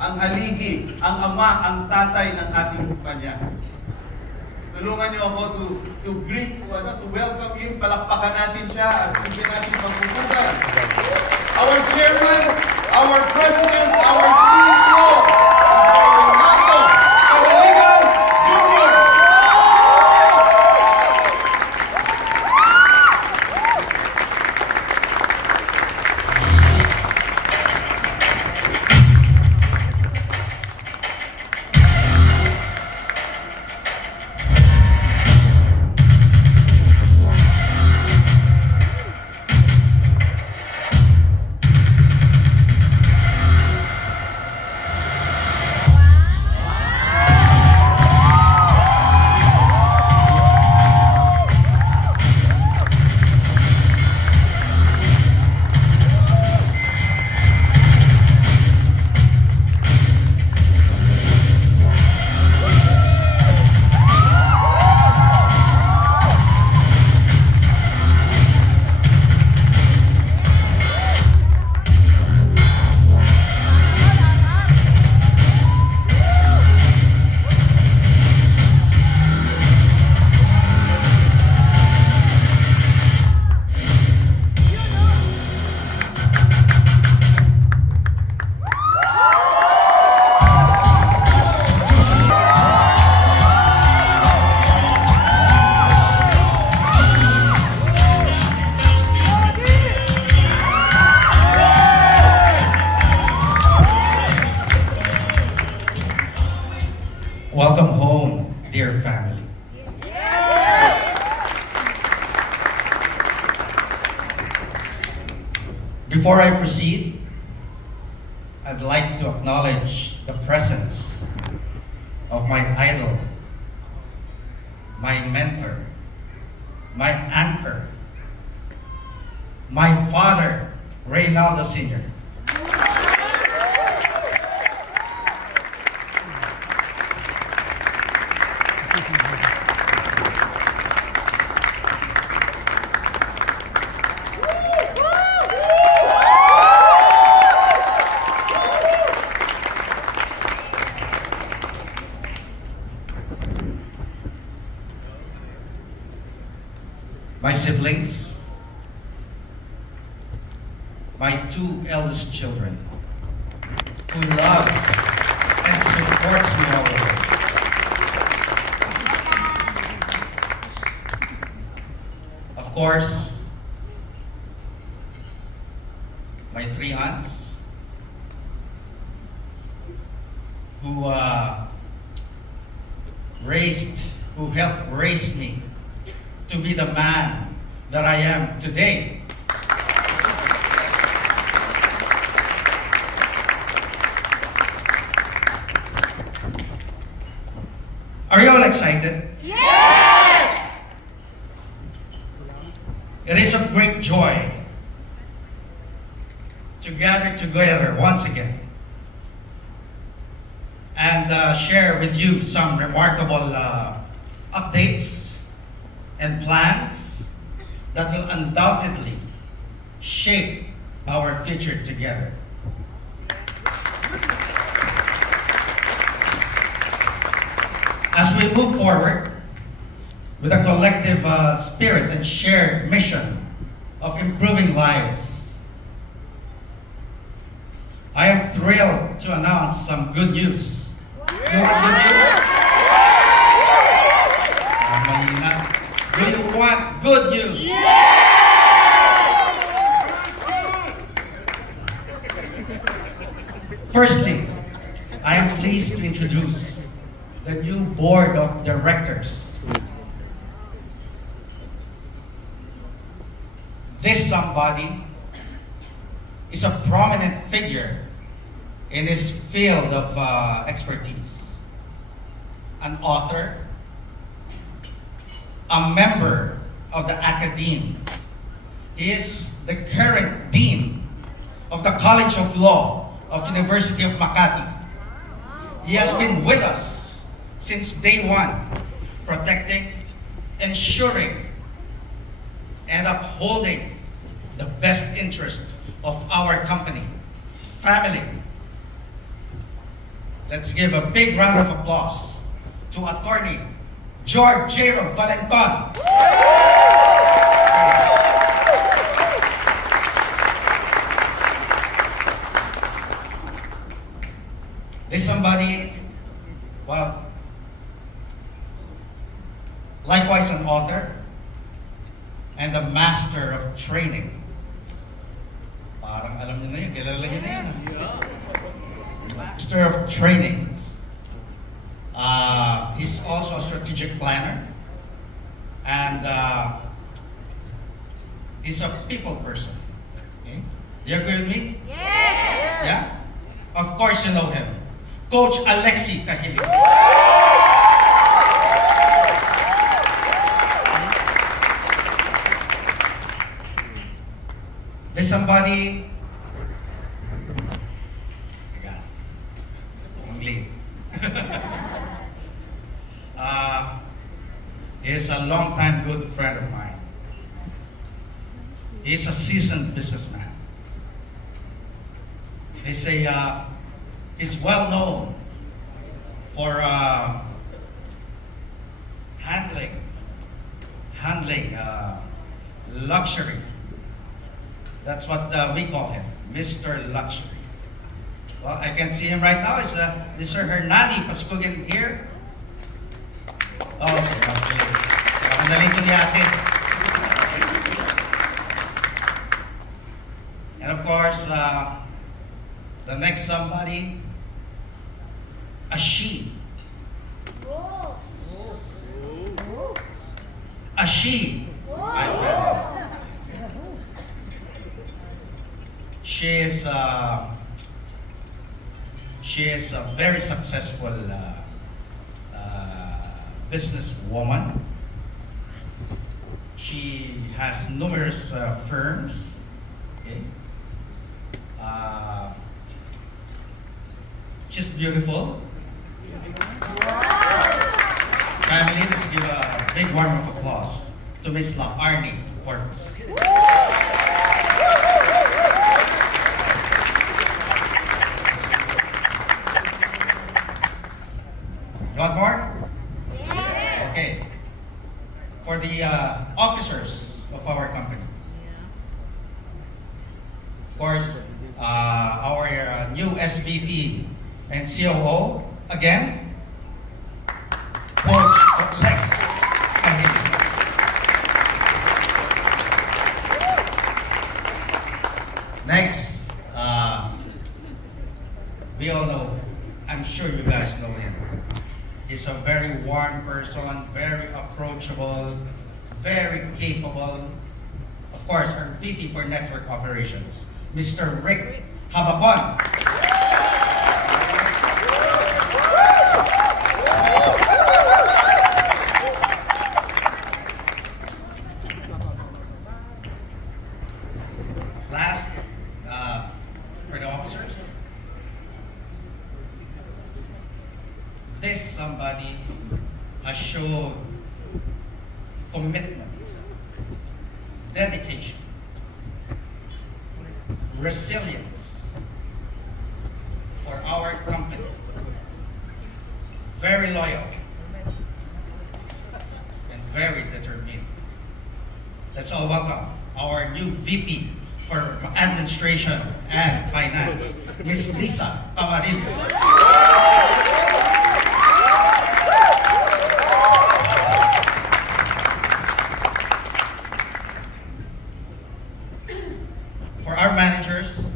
ang haligi, ang ama, ang tatay ng ating kumpanya. Tulungan niyo ako to greet, to welcome you. Palakpakan natin siya at bigyan natin pagpupunan. Our chairman, our president, our CEO, Renato Cadaligan Jr. Welcome home, dear family. Before I proceed, I'd like to acknowledge the presence of my idol, my mentor, my anchor, my father, Reynaldo Sr. My siblings, my two eldest children, who loves and supports me all the way. Of course, my three aunts, who helped raise me to be the man that I am today. Are you all excited? Yes! It is of great joy to gather together once again and share with you some remarkable updates and plans that will undoubtedly shape our future together. As we move forward with a collective spirit and shared mission of improving lives, I am thrilled to announce some good news. You want good news? Do you want good news? Firstly, I am pleased to introduce the new board of directors. This somebody is a prominent figure in his field of expertise. An author, a member of the academe. He is the current dean of the College of Law of University of Makati. He has been with us since day one, protecting, ensuring, and upholding the best interest of our company, family, Let's give a big round of applause to Attorney George Jero Valenton. This somebody, well, likewise an author and a master of training. Parang alam niyo na yun, kilala niyo na yun. Master of trainings. He's also a strategic planner. And he's a people person. Okay? Do you agree with me? Yes! Yeah? Of course you know him. Coach Alexi Cahilig. There's somebody. I'm late. He's a long-time good friend of mine. He's a seasoned businessman. They say he's well known for handling luxury. That's what we call him, Mr. Luxury. Well, I can see him right now. Is Mr. Hernani Pascugan here? Oh, okay. Nalito ni ate. And of course, the next somebody, a she. A she. My friend. She is a very successful businesswoman. She has numerous firms. Okay. She's beautiful. Family, let's give a big round of applause to Miss La Arnie Forbes. One more? Yes. Okay. For the officers of our company. Of course, our new SVP and COO, again, Coach Lex Cahilig. Next, we all know, I'm sure you guys know him. He's a very warm person, very approachable, very capable. Of course, our VP for Network Operations, Mr. Rick Habacon. Last, for the officers, this somebody has shown commitment, dedication, resilience for our company. Very loyal and very determined. Let's all welcome our new VP for Administration and Finance, Ms. Lisa Camarillo.